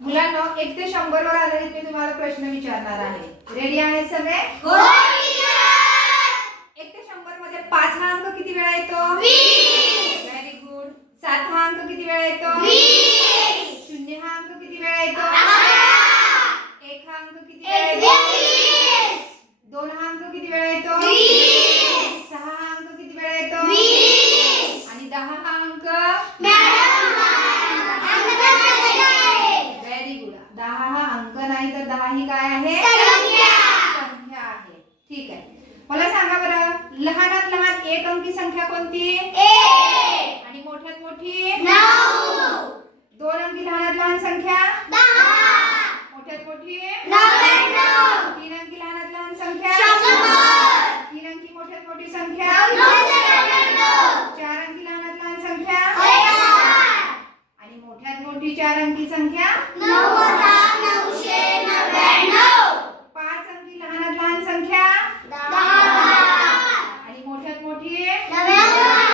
मुलांनो 1 ते 100 वर आधारित मी तुम्हाला प्रश्न विचारणार आहे। रेडी आहे सगळे? हो टीचर। 1 ते 100 मध्ये 5 हा अंक किती वेळा येतो? 20। Very good. 7 हा अंक किती वेळा येतो? 20। 0 हा अंक किती वेळा येतो? 11। 1 हा अंक किती वेळा येतो? 21। 2 हा अंक किती वेळा येतो? 20। 6 हा अंक किती वेळा येतो? 20। आणि 10 हा अंक? Madam very good. 10 हा अंक नाही तर 10 ही काय आहे? संख्या। संख्या आहे। ठीक आहे। मला सांगा बरं, लहानात लहान एक अंकी संख्या कोणती? 1। आणि मोठ्यात मोठी? 9। 2 अंकी लहानात लहान संख्या? 10। मोठ्यात मोठी? 99। 3 अंकी लहानात लहान संख्या? 100। 3 अंकी मोठ्यात मोठी संख्या? 999। 4 अंकी लहानात लहान संख्या? 1000। आणि मोठ्यात मोठी 4 अंकी संख्या? 9000।